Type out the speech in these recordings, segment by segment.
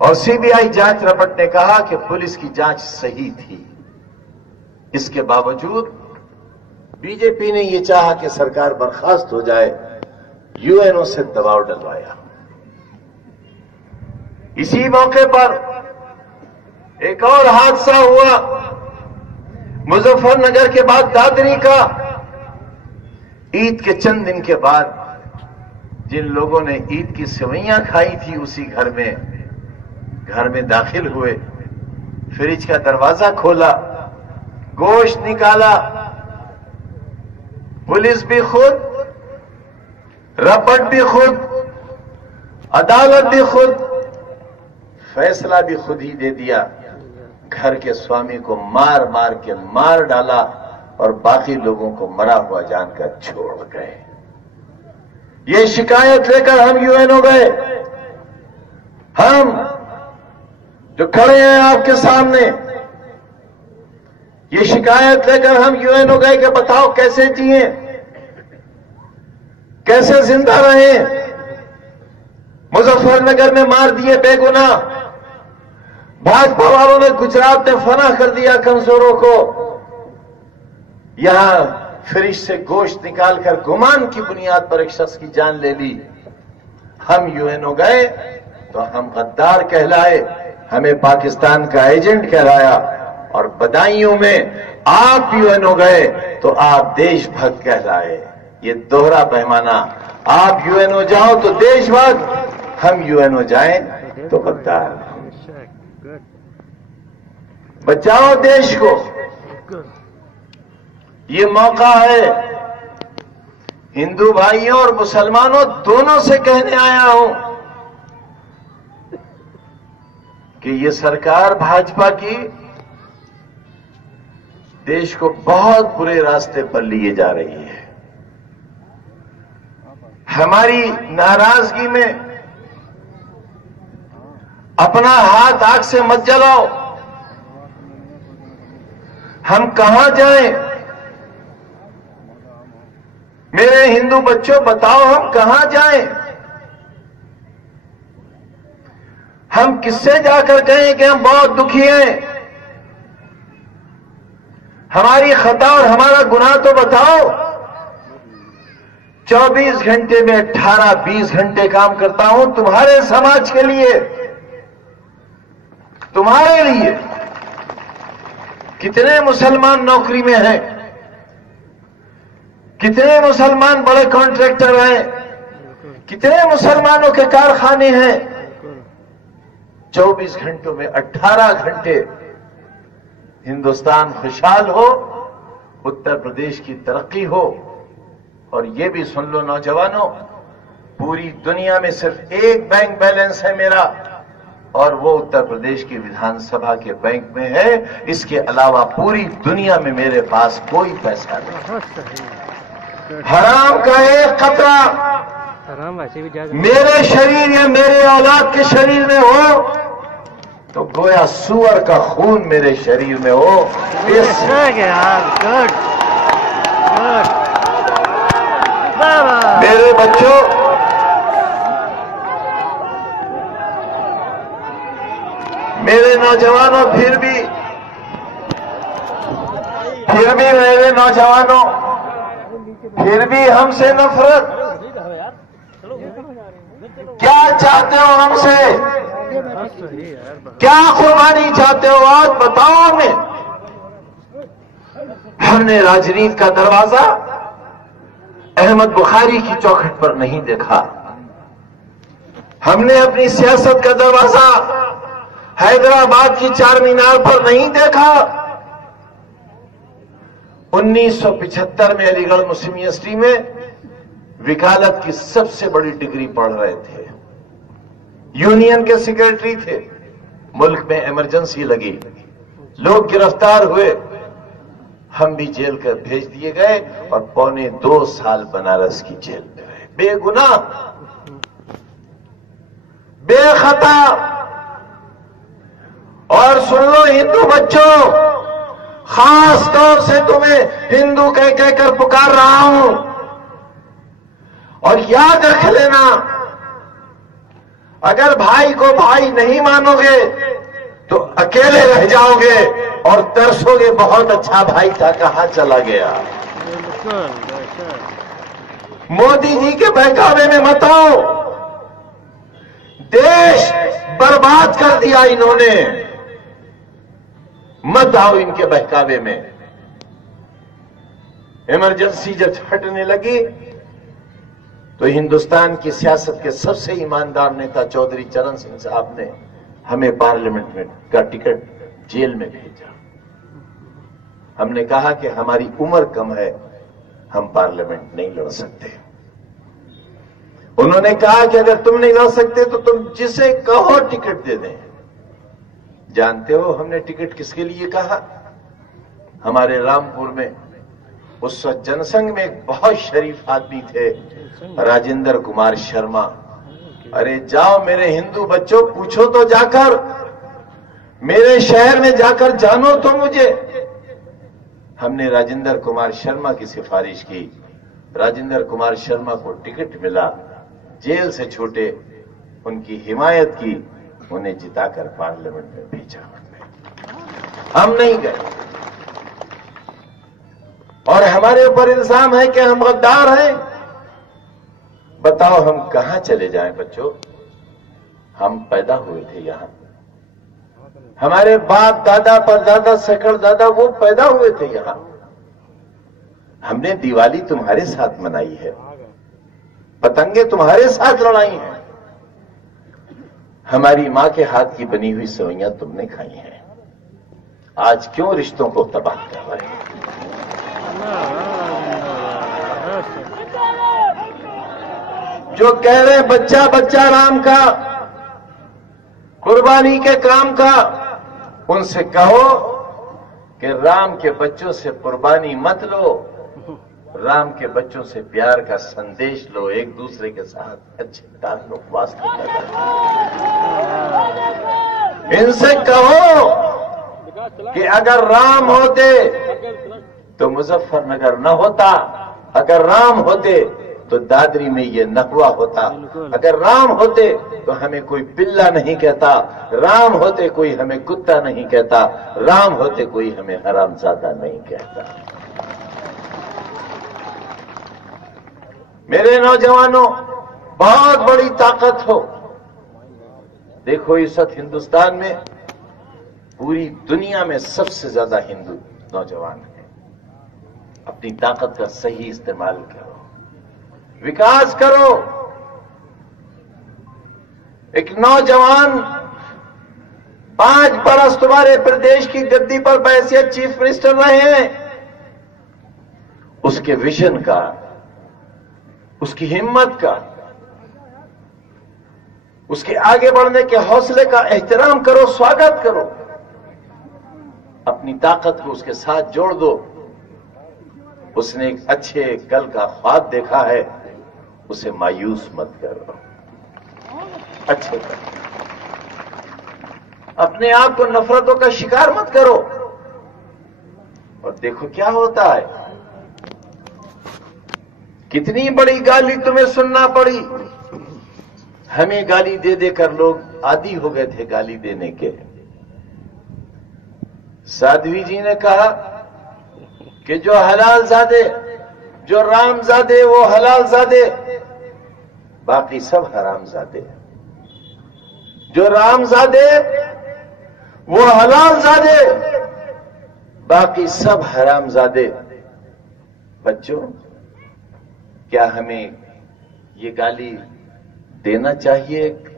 اور C B آئی جانچ report نے کہا کہ پولیس کی جانچ صحیح تھی. اس کے باوجود بی جے پی نے یہ چاہا کہ سرکار برخاست ہو جائے, یو این او سے دباؤ ڈلوایا. اسی موقع پر ایک اور حادثہ ہوا مظفر نگر کے بعد دادری کا. عید کے چند دن کے بعد جن لوگوں نے عید کی سوئیاں کھائی تھی اسی گھر میں داخل ہوئے, فریج کا دروازہ کھولا, گوشت نکالا, پولیس بھی خود, رپٹ بھی خود, عدالت بھی خود, فیصلہ بھی خود ہی دے دیا. گھر کے سوامی کو مار مار کے مار ڈالا اور باقی لوگوں کو مرا ہوا جان کر چھوڑ گئے. یہ شکایت لے کر ہم یو این او گئے. ہم جو کھڑے ہیں آپ کے سامنے, یہ شکایت لے کر ہم یو این او گئے کہ بتاؤ کیسے جیئیں, کیسے زندہ رہیں. مظفر نگر میں مار دیے بے گناہ, بھاجپا والوں نے گجرات میں فنا کر دیا کمزوروں کو, یہاں فریج سے گوشت نکال کر گمان کی بنیاد پر ایک شخص کی جان لے لی. ہم یو این او گئے تو ہم غدار کہلائے, ہمیں پاکستان کا ایجنٹ کہلایا, اور بدائیوں میں آپ یو این او گئے تو آپ دیش بھکت کہلائے. یہ دوہرا پیمانہ, آپ یو این او جاؤ تو دیش بھکت, ہم یو این او جائیں تو غدار. بچاؤ دیش کو. یہ موقع ہے ہندو بھائیوں اور مسلمانوں دونوں سے کہنے آیا ہوں کہ یہ سرکار بھاجپا کی دیش کو بہت برے راستے پر لیے جا رہی ہے. ہماری ناراضگی میں اپنا ہاتھ آگ سے مت جلاؤ. ہم کہاں جائیں؟ میرے ہندو بچوں بتاؤ ہم کہاں جائیں؟ ہم کس سے جا کر کہیں کہ ہم بہت دکھی ہیں؟ ہماری خطا اور ہمارا گناہ تو بتاؤ. 24 گھنٹے میں 18-20 گھنٹے کام کرتا ہوں تمہارے سماج کے لیے, تمہارے لیے. کتنے مسلمان نوکری میں ہیں, کتنے مسلمان بڑے کانٹریکٹر ہیں, کتنے مسلمانوں کے کارخانے ہیں. 24 گھنٹوں میں 18 گھنٹے ہندوستان خوشحال ہو, اتر پردیش کی ترقی ہو. اور یہ بھی سن لو نوجوانوں, پوری دنیا میں صرف ایک بینک بیلنس ہے میرا, اور وہ اتر پردیش کی ویدھان سبھا کے بینک میں ہے. اس کے علاوہ پوری دنیا میں میرے پاس کوئی پیسہ نہیں. حرام کا ایک قطرہ میرے شریر یا میرے اولاد کے شریر میں ہو تو گویا سور کا خون میرے شریر میں ہو. میرے بچوں, میرے نوجوانوں, پھر بھی میرے نوجوانوں, پھر بھی ہم سے نفرت کیا چاہتے ہو؟ ہم سے کیا قربانی چاہتے ہو؟ آج بتاؤ ہمیں. ہم نے راجنیت کا دروازہ احمد بخاری کی چوکھٹ پر نہیں دیکھا. ہم نے اپنی سیاست کا دروازہ حیدرآباد کی چار مینار پر نہیں دیکھا. 1975 میں علی گڑھ مسلم یونیورسٹی میں وکالت کی سب سے بڑی ڈگری پڑھ رہے تھے, یونین کے سیکرٹری تھے. ملک میں ایمرجنسی لگی, لوگ گرفتار ہوئے, ہم بھی جیل کر بھیج دیے گئے اور 2.25 سال بنارس کی جیل میں رہے, بے گناہ, بے خطا. اور سن لو ہندو بچوں, خاص طور سے تمہیں ہندو کہہ کر پکار رہا ہوں, اور یاد رکھ لینا اگر بھائی کو بھائی نہیں مانو گے تو اکیلے رہ جاؤ گے اور ترسو گے بہت اچھا بھائی تھا کہاں چلا گیا۔ مودی جی کے بہکاوے میں مت آؤ، دیش برباد کر دیا انہوں نے، مت آؤ ان کے بہکاوے میں۔ ایمرجنسی جب ہٹنے لگی تو ہندوستان کی سیاست کے سب سے ایماندار نیتا چودھری چرن سنگھ صاحب نے ہمیں پارلیمنٹ میں کا ٹکٹ جیل میں بھیجا۔ ہم نے کہا کہ ہماری عمر کم ہے، ہم پارلیمنٹ نہیں لڑ سکتے۔ انہوں نے کہا کہ اگر تم نہیں لڑ سکتے تو تم جسے کہو ٹکٹ دے دیں۔ جانتے ہو ہم نے ٹکٹ کس کے لیے کہا؟ ہمارے رامپور میں اس وقت جن سنگھ میں ایک بہت شریف آدمی تھے، راجندر کمار شرما۔ ارے جاؤ میرے ہندو بچوں، پوچھو تو جا کر، میرے شہر میں جا کر جانو تو مجھے۔ ہم نے راجندر کمار شرما کی سفارش کی، راجندر کمار شرما کو ٹکٹ ملا، جیل سے چھوٹے، ان کی حمایت کی، انہیں جتا کر پارلیمنٹ میں بھیجا۔ ہم نہیں گئے اور ہمارے اوپر الزام ہے کہ ہم غدار ہیں۔ بتاؤ ہم کہاں چلے جائیں بچوں؟ ہم پیدا ہوئے تھے یہاں، ہمارے باپ دادا پردادا سکڑ دادا وہ پیدا ہوئے تھے یہاں۔ ہم نے دیوالی تمہارے ساتھ منائی ہے، پتنگیں تمہارے ساتھ لڑائی ہیں، ہماری ماں کے ہاتھ کی بنی ہوئی سوئیاں تم نے کھائی ہیں۔ آج کیوں رشتوں کو تباہ کر رہے ہیں؟ جو کہہ رہے ہیں بچہ بچہ رام کا، قربانی کے کام کا، ان سے کہو کہ رام کے بچوں سے قربانی مت لو، رام کے بچوں سے پیار کا سندیش لو، ایک دوسرے کے ساتھ اچھے تعلق واسطے پیدا کرو۔ ان سے کہو کہ اگر رام ہوتے تو مظفر نگر نہ ہوتا، اگر رام ہوتے تو دادری میں یہ نہ ہوا ہوتا، اگر رام ہوتے تو ہمیں کوئی پلا نہیں کہتا، رام ہوتے کوئی ہمیں کتا نہیں کہتا، رام ہوتے کوئی ہمیں حرامزادہ نہیں کہتا۔ میرے نوجوانوں، بہت بڑی طاقت ہو۔ دیکھو اس وقت ہندوستان میں، پوری دنیا میں سب سے زیادہ ہندو نوجوان ہیں۔ اپنی طاقت کا صحیح استعمال کرو، وکاس کرو۔ ایک نوجوان 5 برس تمہارے پردیش کی گدی پر بحیثیت چیف منسٹر رہے ہیں، اس کے ویژن کا، اس کی ہمت کا، اس کے آگے بڑھنے کے حوصلے کا احترام کرو، سواگت کرو، اپنی طاقت کو اس کے ساتھ جوڑ دو۔ اس نے ایک اچھے کل کا خواب دیکھا ہے، اسے مایوس مت کرو، اچھے کل، اپنے آپ کو نفرتوں کا شکار مت کرو۔ اور دیکھو کیا ہوتا ہے، کتنی بڑی گالی تمہیں سننا پڑی۔ ہمیں گالی دے دے کر لوگ عادی ہو گئے تھے گالی دینے کے۔ سادھوی جی نے کہا کہ جو حلال زادے، جو رام زادے وہ حلال زادے، باقی سب حرام زادے، جو رام زادے وہ حلال زادے، باقی سب حرام زادے۔ بچوں، کیا ہمیں یہ گالی دینا چاہیے ایک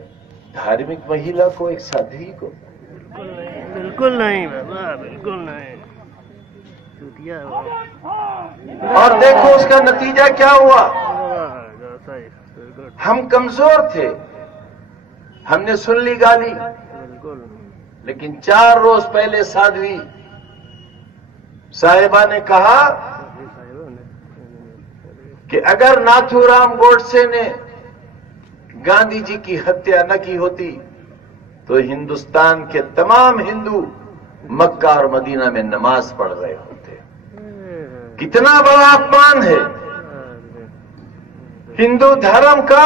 دھارمک مہیلا کو، ایک سادھوی کو؟ بالکل نہیں بابا، بالکل نہیں۔ اور دیکھو اس کا نتیجہ کیا ہوا۔ ہم کمزور تھے، ہم نے سن لی گالی، لیکن 4 روز پہلے سادھوی صاحبہ نے کہا کہ اگر ناتھو رام گوڈسے نے گاندھی جی کی ہتیا نہ کی ہوتی تو ہندوستان کے تمام ہندو مکہ اور مدینہ میں نماز پڑھ رہے ہوتے۔ کتنا بڑا اپمان ہے ہندو دھرم کا،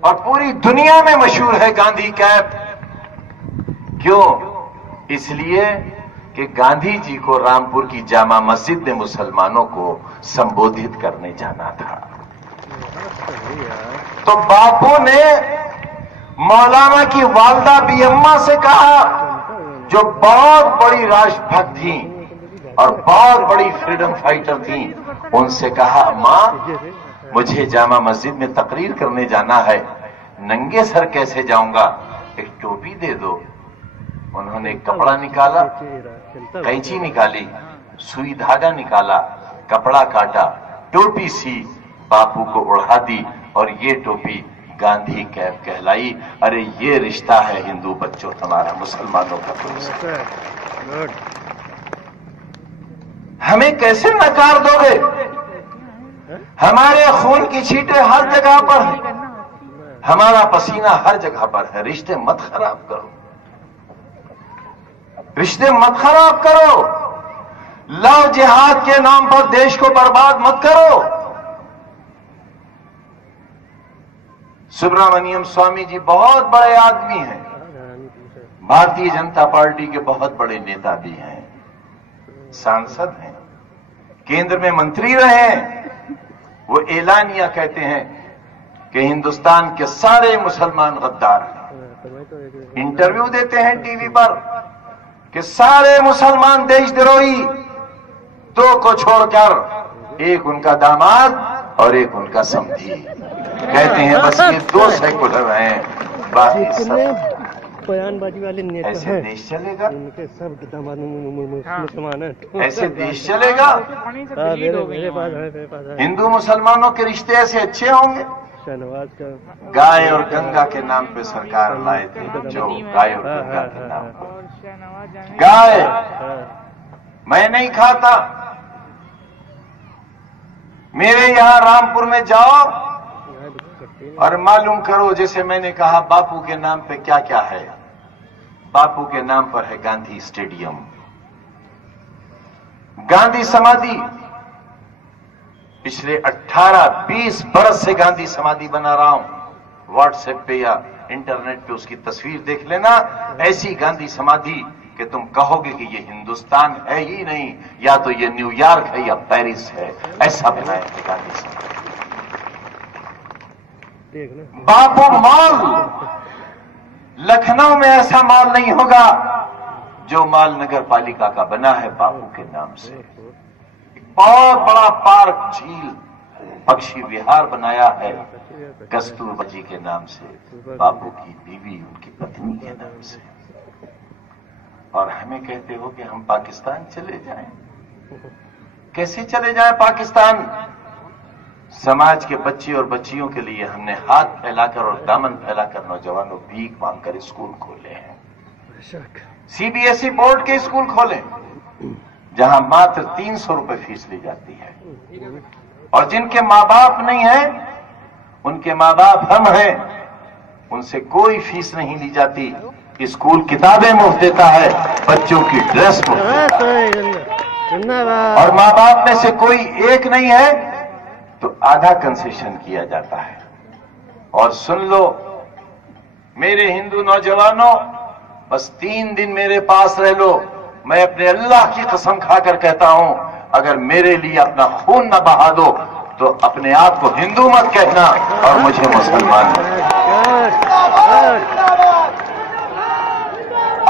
اور پوری دنیا میں مشہور ہے گاندھی کیپ. کیوں؟ اس لیے کہ گاندھی جی کو رامپور کی جامع مسجد میں مسلمانوں کو سمبودھت کرنے جانا تھا. تو باپو نے مولانا کی والدہ بی اما سے کہا، جو بہت بڑی راش بھکت تھیں اور بہت بڑی فریڈم فائٹر تھیں، ان سے کہا، ماں مجھے جامع مسجد میں تقریر کرنے جانا ہے، ننگے سر کیسے جاؤں گا؟ ایک ٹوپی دے دو. انہوں نے ایک کپڑا نکالا، قینچی نکالی، سوئی دھاگا نکالا، کپڑا کاٹا، ٹوپی سی، باپو کو اڑا دی، اور یہ ٹوپی گاندھی کیپ کہلائی. ارے یہ رشتہ ہے ہندو بچوں ہمارا مسلمانوں کا. ہمیں کیسے نکار دو گے؟ ہمارے خون کی چھینٹیں ہر جگہ پر ہیں، ہمارا پسینہ ہر جگہ پر ہے. رشتے مت خراب کرو، رشتے مت خراب کرو. لو جہاد کے نام پر دیش کو برباد مت کرو. سبرامنیم سوامی جی بہت بڑے آدمی ہیں، بھارتیہ جنتا پارٹی کے بہت بڑے نیتا بھی ہیں، سانسد ہیں، کیندر میں منتری رہے ہیں. وہ اعلانیہ کہتے ہیں کہ ہندوستان کے سارے مسلمان غدار ہیں. انٹرویو دیتے ہیں ٹی وی پر کہ سارے مسلمان دیش دروہی، دو کو چھوڑ کر ایک ان کا داماد اور ایک ان کا سمدھی. کہتے ہیں بس یہ دو سیکولر ہیں، باقی سب بیان بازی والے نیتا ایسے ہیں. دیش چلے گا؟ ان کے سب مسلمان ہیں. ایسے دیش چلے گا؟ میرے پاس ہے. ہندو مسلمانوں کے رشتے ایسے اچھے ہوں گے؟ شہنواز کا گائے اور گنگا کے نام پہ سرکار لائے تھے، جو گائے اور گنگا کے نام پر. گائے میں نہیں کھاتا. میرے یہاں رامپور میں جاؤ اور معلوم کرو، جیسے میں نے کہا باپو کے نام پہ کیا کیا ہے. باپو کے نام پر ہے گاندھی اسٹیڈیم، گاندھی سمادھی. پچھلے 18-20 برس سے گاندھی سمادھی بنا رہا ہوں. واٹس ایپ پہ یا انٹرنیٹ پہ اس کی تصویر دیکھ لینا. ایسی گاندھی سمادھی کہ تم کہو گے کہ یہ ہندوستان ہے ہی نہیں، یا تو یہ نیو یارک ہے یا پیرس ہے. ایسا بنایا ہے گاندھی سمادھی. باپو مال، لکھنؤ میں ایسا مال نہیں ہوگا جو مال نگر پالیکا کا بنا ہے باپو کے نام سے. بہت بڑا پارک، جھیل، پکشی وہار بنایا ہے کستوربا جی کے نام سے، باپو کی بیوی، ان کی پتنی کے نام سے. اور ہمیں کہتے ہو کہ ہم پاکستان چلے جائیں. کیسے چلے جائیں پاکستان؟ سماج کے بچے اور بچیوں کے لیے ہم نے ہاتھ پھیلا کر اور دامن پھیلا کر نوجوانوں بھیک مانگ کر اسکول کھولے ہیں. C B S E board کے اسکول کھولے جہاں ماتر 300 روپے فیس لی جاتی ہے. اور جن کے ماں باپ نہیں ہیں، ان کے ماں باپ ہم ہیں، ان سے کوئی فیس نہیں لی جاتی. اسکول کتابیں مفت دیتا ہے، بچوں کی ڈریس مفت دیتا ہے. اور ماں باپ میں سے کوئی ایک نہیں ہے تو آدھا کنسیشن کیا جاتا ہے. اور سن لو میرے ہندو نوجوانوں، بس 3 دن میرے پاس رہ لو. میں اپنے اللہ کی قسم کھا کر کہتا ہوں، اگر میرے لیے اپنا خون نہ بہا دو تو اپنے آپ کو ہندو مت کہنا اور مجھے مسلمان مت.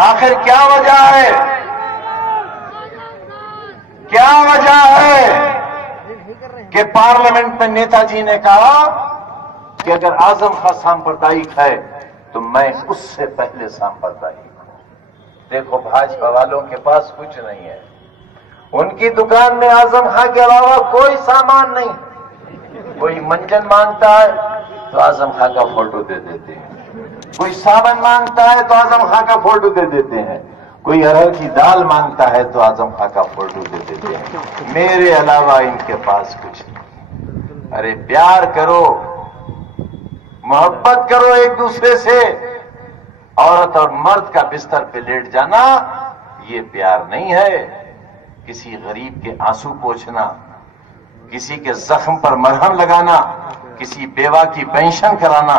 آخر کیا وجہ ہے؟ کیا وجہ ہے کہ پارلیمنٹ میں نیتا جی نے کہا کہ اگر اعظم خاں سامپردائک ہے تو میں اس سے پہلے سامپردائک ہوں. دیکھو بھاجپا والوں کے پاس کچھ نہیں ہے. ان کی دکان میں اعظم خاں کے علاوہ کوئی سامان نہیں. کوئی منجن مانگتا ہے تو اعظم خاں کا فوٹو دے دیتے ہیں، کوئی صابن مانگتا ہے تو اعظم خاں کا فوٹو دے دیتے ہیں، کوئی ارہر کی دال مانگتا ہے تو اعظم خاں کا فوٹو دے دیتے ہیں. میرے علاوہ ان کے پاس کچھ نہیں. ارے پیار کرو، محبت کرو ایک دوسرے سے. عورت اور مرد کا بستر پہ لیٹ جانا یہ پیار نہیں ہے. کسی غریب کے آنسو پوچھنا، کسی کے زخم پر مرہم لگانا، کسی بیوہ کی پینشن کرانا،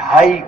2.5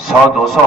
100-200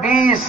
20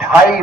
2.5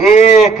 1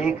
1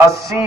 80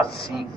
80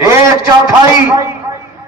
1/4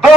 2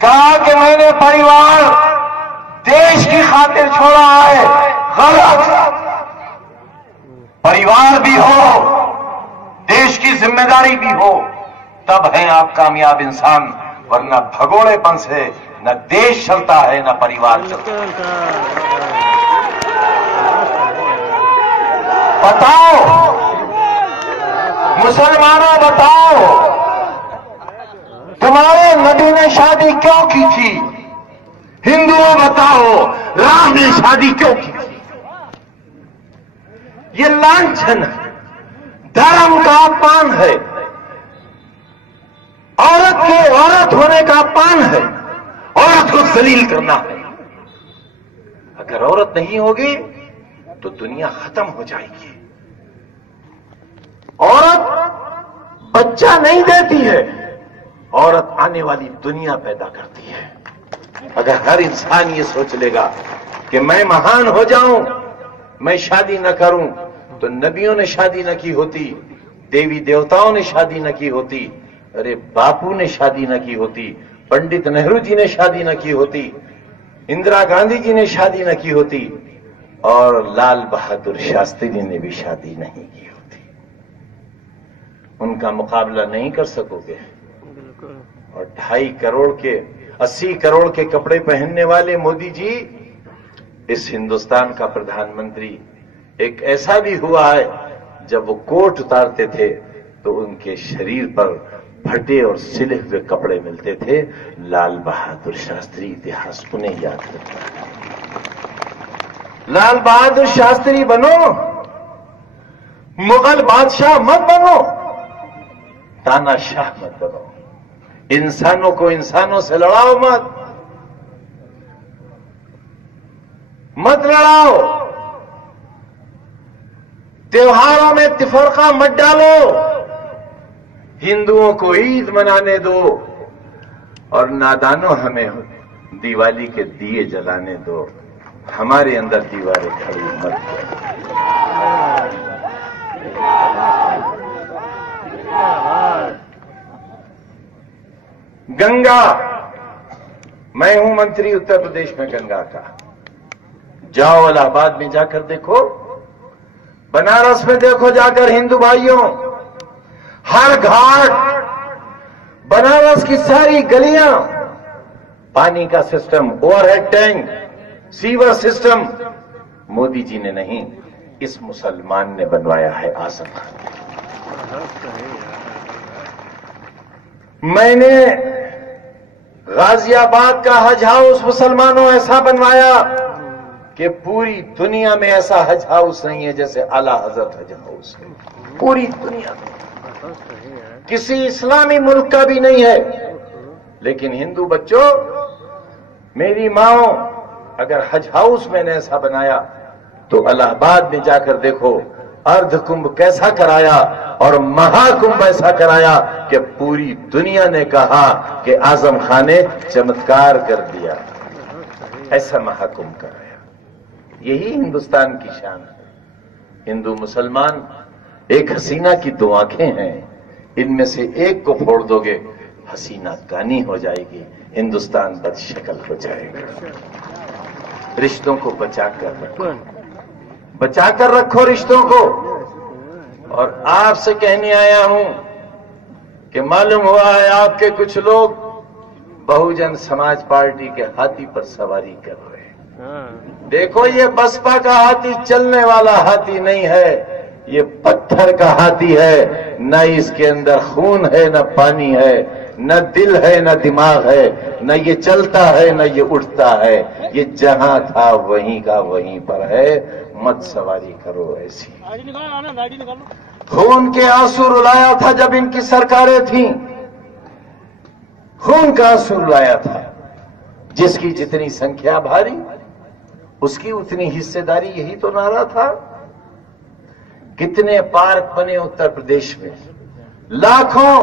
کہا کہ میں نے پریوار دیش کی خاطر چھوڑا ہے. غلط. پریوار بھی ہو، دیش کی ذمہ داری بھی ہو، تب ہیں آپ کامیاب انسان، ورنہ بھگوڑے پن سے نہ دیش چلتا ہے نہ پریوار چلتا ہے. بتاؤ مسلمانوں، بتاؤ تمہارے نبی نے شادی کیوں کی تھی؟ ہندوؤں بتاؤ رام نے شادی کیوں کی تھی؟ یہ لانچھن ہے، دھرم کا اپمان ہے، عورت کے عورت ہونے کا اپمان ہے، عورت کو ذلیل کرنا ہے. اگر عورت نہیں ہوگی تو دنیا ختم ہو جائے گی. عورت بچہ نہیں دیتی ہے، عورت آنے والی دنیا پیدا کرتی ہے. اگر ہر انسان یہ سوچ لے گا کہ میں مہان ہو جاؤں، میں شادی نہ کروں، تو نبیوں نے شادی نہ کی ہوتی، دیوی دیوتاؤں نے شادی نہ کی ہوتی، ارے باپو نے شادی نہ کی ہوتی، پنڈت نہرو جی نے شادی نہ کی ہوتی، اندرا گاندھی جی نے شادی نہ کی ہوتی، اور لال بہادر شاستری نے بھی شادی نہیں کی ہوتی. ان کا مقابلہ نہیں کر سکو گے. اور 2.5 کروڑ کے 80 کروڑ کے کپڑے پہننے والے مودی جی اس ہندوستان کا پردھان منتری ایک ایسا بھی ہوا ہے جب وہ کوٹ اتارتے تھے تو ان کے شریر پر پھٹے اور سلے ہوئے کپڑے ملتے تھے. لال بہادر شاستری اتہاس انہیں یاد کرتا ہے. لال بہادر شاستری بنو، مغل بادشاہ مت بنو، تانا شاہ مت بنو. انسانوں کو انسانوں سے لڑاؤ مت لڑاؤ. تہواروں میں تفرقہ مت ڈالو. ہندوؤں کو عید منانے دو اور نادانوں ہمیں دیوالی کے دیے جلانے دو. ہمارے اندر دیواریں کھڑی مت کرو. گنگا، میں ہوں منتری اتر پردیش میں گنگا کا. جاؤ الہ آباد میں جا کر دیکھو، بنارس میں دیکھو جا کر ہندو بھائیوں، ہر گھاٹ، بنارس کی ساری گلیاں، پانی کا system, overhead tank, sewer system Modi ji نے نہیں، اس مسلمان نے بنوایا ہے، اعظم خان. میں نے غازی آباد کا حج ہاؤس مسلمانوں ایسا بنوایا کہ پوری دنیا میں ایسا حج ہاؤس نہیں ہے جیسے اعلی حضرت حج ہاؤس ہے. پوری دنیا میں کسی اسلامی ملک کا بھی نہیں ہے. لیکن ہندو بچوں، میری ماں، اگر حج ہاؤس میں نے ایسا بنایا تو الہ آباد میں جا کر دیکھو اردھ کنبھ کیسا کرایا اور مہا کنبھ ایسا کرایا کہ پوری دنیا نے کہا کہ اعظم خان نے چمتکار کر دیا. ایسا مہا کنبھ کرایا. یہی ہندوستان کی شان ہے. ہندو مسلمان ایک حسینہ کی 2 آنکھیں ہیں، ان میں سے ایک کو پھوڑ دو گے حسینہ کانی ہو جائے گی، ہندوستان بد شکل ہو جائے گا. رشتوں کو بچا کر رکھو رشتوں کو. اور آپ سے کہنے آیا ہوں کہ معلوم ہوا ہے آپ کے کچھ لوگ بہوجن سماج پارٹی کے ہاتھی پر سواری کر رہے ہیں. دیکھو یہ بسپا کا ہاتھی چلنے والا ہاتھی نہیں ہے، یہ پتھر کا ہاتھی ہے. نہ اس کے اندر خون ہے، نہ پانی ہے، نہ دل ہے، نہ دماغ ہے، نہ یہ چلتا ہے نہ یہ اٹھتا ہے. یہ جہاں تھا وہیں کا وہیں پر ہے. مت سواری کرو ایسی. خون کے آنسو رلایا تھا جب ان کی سرکاریں تھیں، خون کا آنسو رلایا تھا. جس کی جتنی سنکھیا بھاری اس کی اتنی حصے داری، یہی تو نعرہ تھا. کتنے پارک بنے اتر پردیش میں، لاکھوں.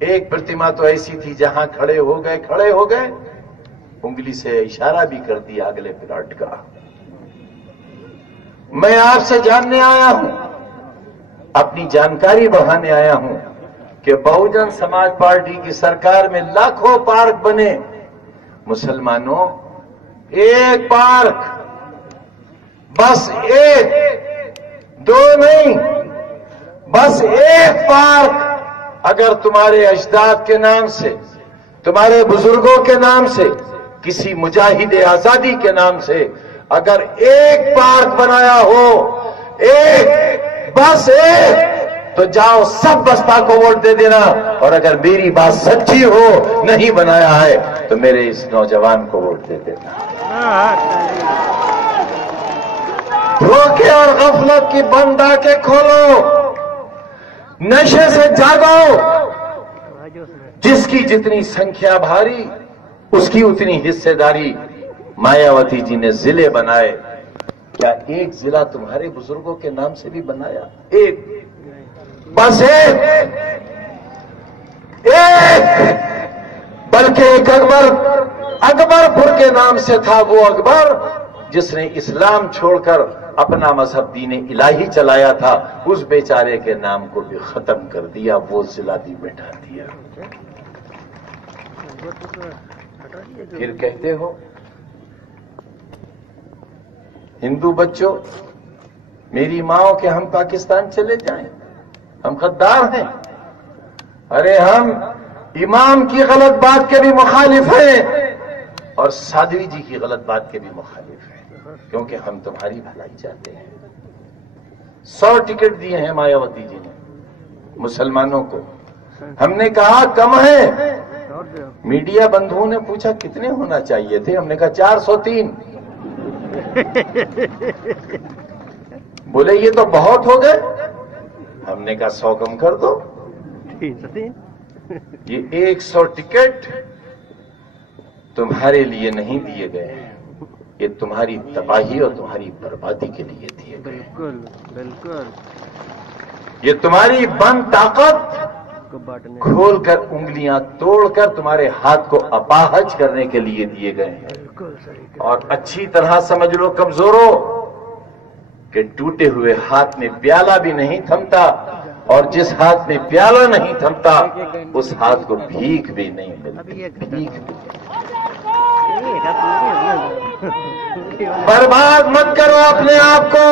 ایک پرتما تو ایسی تھی جہاں کھڑے ہو گئے، انگلی سے اشارہ بھی کر دیا اگلے پلاٹ کا. میں آپ سے جاننے آیا ہوں، اپنی جانکاری بڑھانے آیا ہوں کہ بہوجن سماج پارٹی کی سرکار میں لاکھوں پارک بنے. مسلمانوں ایک پارک، بس ایک، دو نہیں، بس ایک پارک اگر تمہارے اجداد کے نام سے، تمہارے بزرگوں کے نام سے، کسی مجاہد آزادی کے نام سے اگر ایک پارک بنایا ہو، ایک، بس ایک، تو جاؤ سب بسپا کو ووٹ دے دینا. اور اگر میری بات سچی ہو، نہیں بنایا ہے، تو میرے اس نوجوان کو ووٹ دے دینا. دھوکے اور غفلت کی بند آنکھیں کھولو، نشے سے جاگو. جس کی جتنی سنکھیا بھاری، اس کی اتنی حصے داری. مایاوتی جی نے ضلع بنائے، کیا ایک ضلع تمہارے بزرگوں کے نام سے بھی بنایا؟ ایک، بس ایک، بلکہ ایک اکبر پور کے نام سے تھا. وہ اکبر جس نے اسلام چھوڑ کر اپنا مذہب دین الہی چلایا تھا، اس بیچارے کے نام کو بھی ختم کر دیا، وہ ضلع بھی بٹھا دیا. پھر کہتے ہو ہندو بچوں، میری ماں کہ ہم پاکستان چلے جائیں، ہم غدار ہیں. ارے ہم امام کی غلط بات کے بھی مخالف ہیں اور سادھوی جی کی غلط بات کے بھی مخالف ہیں، کیونکہ ہم تمہاری بھلائی چاہتے ہیں. 100 ٹکٹ دیے ہیں مایاوتی جی نے مسلمانوں کو. ہم نے کہا کم ہے. میڈیا بندھوؤں نے پوچھا کتنے ہونا چاہیے تھے، ہم نے کہا 403. بولے یہ تو بہت ہو گئے. ہم نے کہا 100 کم کر دو. یہ 100 ٹکٹ تمہارے لیے نہیں دیے گئے ہیں، یہ تمہاری تباہی اور تمہاری بربادی کے لیے دیے گئے. بالکل بالکل. یہ تمہاری بند طاقت کھول کر، انگلیاں توڑ کر تمہارے ہاتھ کو اپاہج کرنے کے لیے دیے گئے ہیں. اور اچھی طرح سمجھ لو کمزورو کہ ٹوٹے ہوئے ہاتھ میں پیالہ بھی نہیں تھمتا، اور جس ہاتھ میں پیالہ نہیں تھمتا اس ہاتھ کو بھیک بھی نہیں ملتی. بھیک بھی. برباد مت کرو اپنے آپ کو،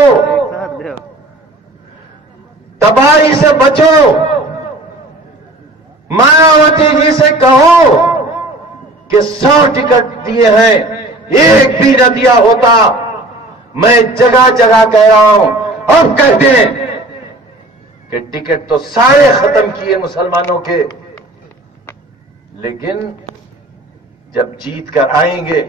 تباہی سے بچو. مایاوتی جی سے کہو کہ 100 ٹکٹ دیے ہیں، ایک بھی نہ دیا ہوتا. میں جگہ جگہ کہہ رہا ہوں، اب کہہ دیں کہ ٹکٹ تو سارے ختم کیے مسلمانوں کے، لیکن جب جیت کر آئیں گے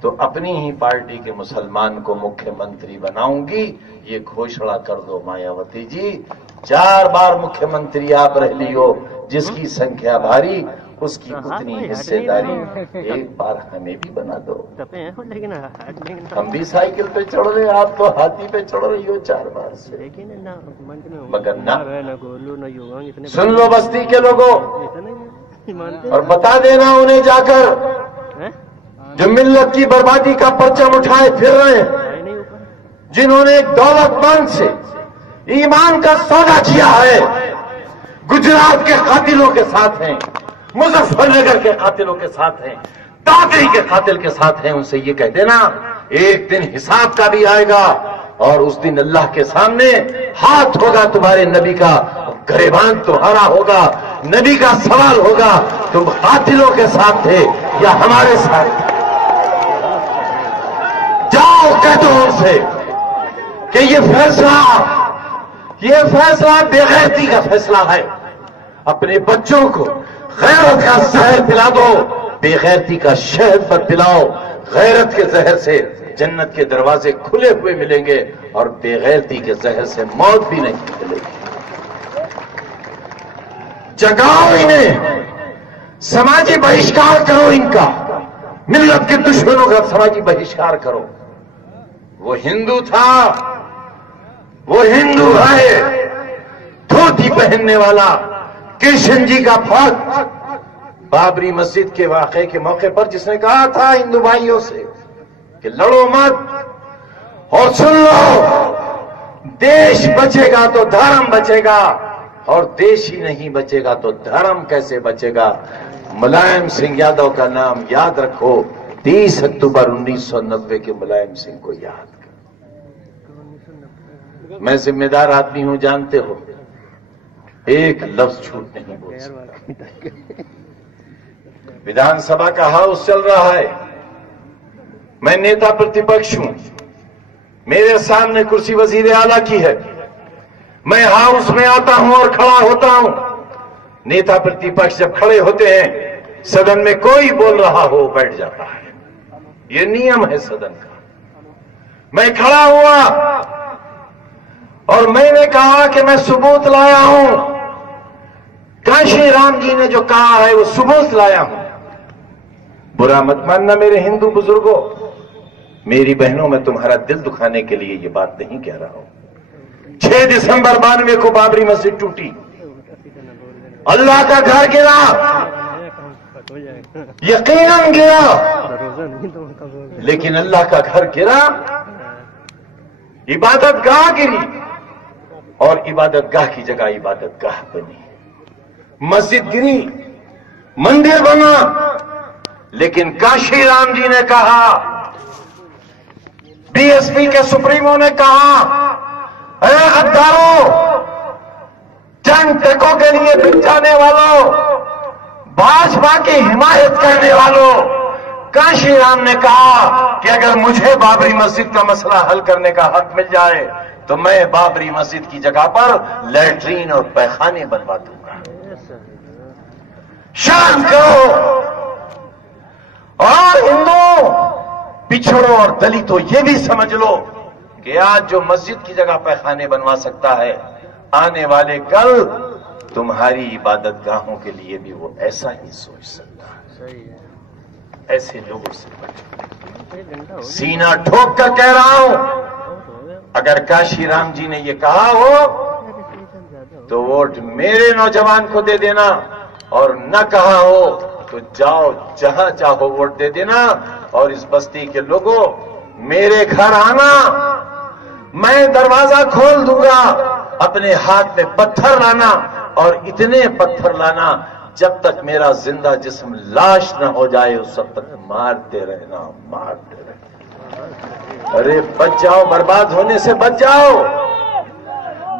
تو اپنی ہی پارٹی کے مسلمان کو مکھیہ منتری بناؤں گی. یہ گھوشڑا کر دو مایاوتی جی. 4 بار مکھیہ منتری آپ رہ لی ہو، جس کی سنکھیا بھاری اس کی اتنی حصے داری. ایک بار ہمیں بھی بنا دو. ہم بھی سائیکل پہ چڑھ رہے، آپ تو ہاتھی پہ چڑھ رہی ہو 4 بار سے. مگر نہ. سن لو بستی کے لوگوں، اور بتا دینا انہیں جا کر جو ملت کی بربادی کا پرچم اٹھائے پھر رہے ہیں، جنہوں نے ایک دولت مند سے ایمان کا سودا کیا ہے. گجرات کے قاتلوں کے ساتھ ہیں، مظفر نگر کے قاتلوں کے ساتھ ہیں، دادری کے قاتل کے ساتھ ہیں. ان سے یہ کہہ دینا ایک دن حساب کا بھی آئے گا، اور اس دن اللہ کے سامنے ہاتھ ہوگا تمہارے نبی کا، گریبان تمہارا ہوگا. نبی کا سوال ہوگا تم قاتلوں کے ساتھ تھے یا ہمارے ساتھ. جاؤ کہہ دو ان سے کہ یہ فیصلہ بے غیرتی کا فیصلہ ہے. اپنے بچوں کو غیرت کا زہر پلا دو، بے غیرتی کا شہد مت پلاؤ. غیرت کے زہر سے جنت کے دروازے کھلے ہوئے ملیں گے، اور بے غیرتی کے زہر سے موت بھی نہیں ملے گی. جگاؤ انہیں، سماجی بہشکار کرو ان کا، ملت کے دشمنوں کا سماجی بہشکار کرو. وہ ہندو تھا، وہ ہندو ہے، دھوتی پہننے والا. کرشن جی کا بھکت بابری مسجد کے واقعے کے موقع پر جس نے کہا تھا ہندو بھائیوں سے کہ لڑو مت، اور سن لو دیش بچے گا تو دھرم بچے گا. اور دیش ہی نہیں بچے گا تو دھرم کیسے بچے گا؟ ملائم سنگھ یادو کا نام یاد رکھو، 30 اکتوبر 1990 کے ملائم سنگھ کو یاد کرو۔ میں ذمہ دار آدمی ہوں، جانتے ہو، ایک لفظ جھوٹ نہیں بول سکتا۔ ودھان سبھا کا ہاؤس چل رہا ہے، میں نیتا پرتیپکش ہوں، میرے سامنے کرسی وزیر اعلیٰ کی ہے، میں ہاؤس میں آتا ہوں اور کھڑا ہوتا ہوں۔ نیتا پرتیپکش جب کھڑے ہوتے ہیں، سدن میں کوئی بول رہا ہو بیٹھ جاتا ہے، یہ نیم ہے سدن کا۔ میں کھڑا ہوا اور میں نے کہا کہ میں ثبوت لایا ہوں، کاشی رام جی نے جو کہا ہے وہ ثبوت لایا ہوں۔ برا مت ماننا میرے ہندو بزرگوں، میری بہنوں، میں تمہارا دل دکھانے کے لیے یہ بات نہیں کہہ رہا ہوں۔ 6 دسمبر 92 کو بابری مسجد ٹوٹی، اللہ کا گھر گرا، یقیناً گرا، لیکن اللہ کا گھر گرا، عبادت گاہ گری، اور عبادت گاہ کی جگہ عبادت گاہ بنی، مسجد گری، مندر بنا، لیکن کاشی رام جی نے کہا، بی ایس پی کے سپریمو نے کہا، اے غداروں، چند ٹکوں کے لیے بک جانے والوں، بھاجپا کی حمایت کرنے والوں، کاشی رام نے کہا کہ اگر مجھے بابری مسجد کا مسئلہ حل کرنے کا حق مل جائے تو میں بابری مسجد کی جگہ پر لیٹرین اور پیخانے بنوا دوں گا۔ شرم کرو۔ اور ہندو پچھڑوں اور دلتوں یہ بھی سمجھ لو کہ آج جو مسجد کی جگہ پیخانے بنوا سکتا ہے، آنے والے کل تمہاری عبادت گاہوں کے لیے بھی وہ ایسا ہی سوچ سکتا ہے۔ ایسے لوگوں سے بچو۔ سینہ ٹھوک کر کہہ رہا ہوں، اگر کاشی رام جی نے یہ کہا ہو تو ووٹ میرے نوجوان کو دے دینا، اور نہ کہا ہو تو جاؤ جہاں چاہو ووٹ دے دینا، اور اس بستی کے لوگوں میرے گھر آنا، میں دروازہ کھول دوں گا، اپنے ہاتھ میں پتھر لانا، اور اتنے پتھر لانا جب تک میرا زندہ جسم لاش نہ ہو جائے اس وقت تک مارتے رہنا، مارتے رہنا۔ ارے بچ جاؤ، برباد ہونے سے بچ جاؤ۔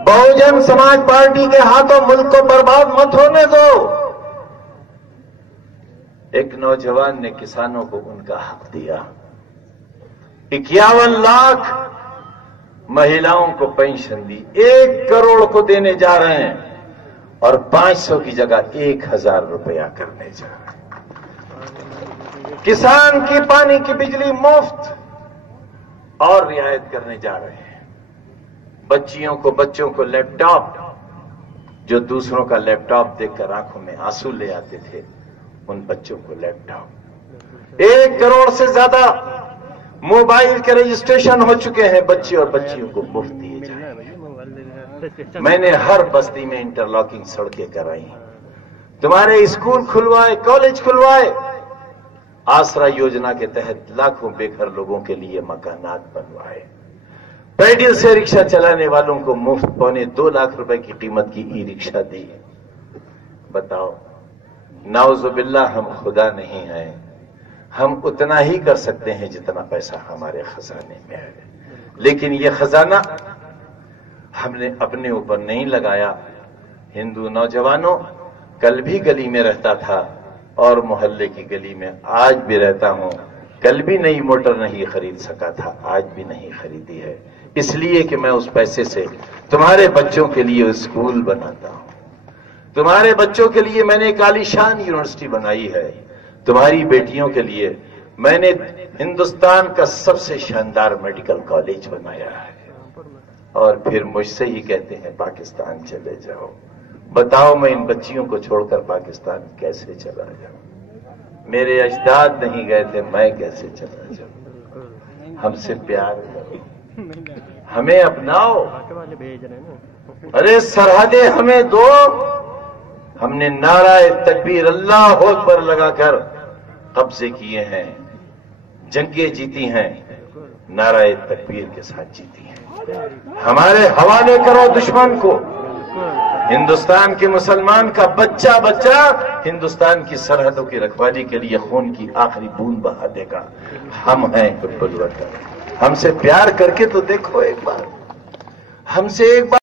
بہوجن سماج پارٹی کے ہاتھوں ملک کو برباد مت ہونے دو۔ ایک نوجوان نے کسانوں کو ان کا حق دیا، 51 لاکھ مہیلاؤں کو پینشن دی، 1 کروڑ کو دینے جا رہے ہیں، اور 500 کی جگہ 1000 روپیہ کرنے جا رہے ہیں۔ کسان کی پانی کی بجلی مفت اور رعایت کرنے جا رہے ہیں۔ بچوں کو لیپ ٹاپ، جو دوسروں کا لیپ ٹاپ دیکھ کر آنکھوں میں آنسو لے آتے تھے، ان بچوں کو لیپ ٹاپ۔ 1 کروڑ سے زیادہ موبائل کے رجسٹریشن ہو چکے ہیں، بچے اور بچیوں کو مفت دیے جائیں۔ میں نے ہر بستی میں انٹرلاکنگ سڑکیں کرائی، تمہارے اسکول کھلوائے، کالج کھلوائے، آسرا یوجنا کے تحت لاکھوں بے گھر لوگوں کے لیے مکانات بنوائے، پیڈل سے رکشہ چلانے والوں کو مفت 2.25 لاکھ روپے کی قیمت کی ای رکشہ دی۔ بتاؤ، نعوذ باللہ ہم خدا نہیں ہیں، ہم اتنا ہی کر سکتے ہیں جتنا پیسہ ہمارے خزانے میں ہے، لیکن یہ خزانہ ہم نے اپنے اوپر نہیں لگایا۔ ہندو نوجوانوں، کل بھی گلی میں رہتا تھا اور محلے کی گلی میں آج بھی رہتا ہوں، کل بھی نئی موٹر نہیں خرید سکا تھا، آج بھی نہیں خریدی ہے، اس لیے کہ میں اس پیسے سے تمہارے بچوں کے لیے اسکول بناتا ہوں، تمہارے بچوں کے لیے میں نے ایک عالیشان یونیورسٹی بنائی ہے، تمہاری بیٹیوں کے لیے میں نے ہندوستان کا سب سے شاندار میڈیکل کالج بنایا ہے، اور پھر مجھ سے ہی کہتے ہیں پاکستان چلے جاؤ۔ بتاؤ میں ان بچیوں کو چھوڑ کر پاکستان کیسے چلا جاؤں؟ میرے اجداد نہیں گئے تھے، میں کیسے چلا جاؤں؟ ہم سے پیار کرو، ہمیں اپناؤ، ارے سرحدیں ہمیں دو۔ ہم نے نعرہ تکبیر اللہ اکبر لگا کر قبضے کیے ہیں، جنگیں جیتی ہیں، نعرہ تکبیر کے ساتھ جیتی ہیں۔ ہمارے حوالے کرو دشمن کو، ہندوستان کے مسلمان کا بچہ بچہ ہندوستان کی سرحدوں کی رکھوالی کے لیے خون کی آخری بوند بہا دے گا. ہم ہیں بالکل وطن. ہم سے پیار کر کے تو دیکھو ایک بار, ہم سے ایک بار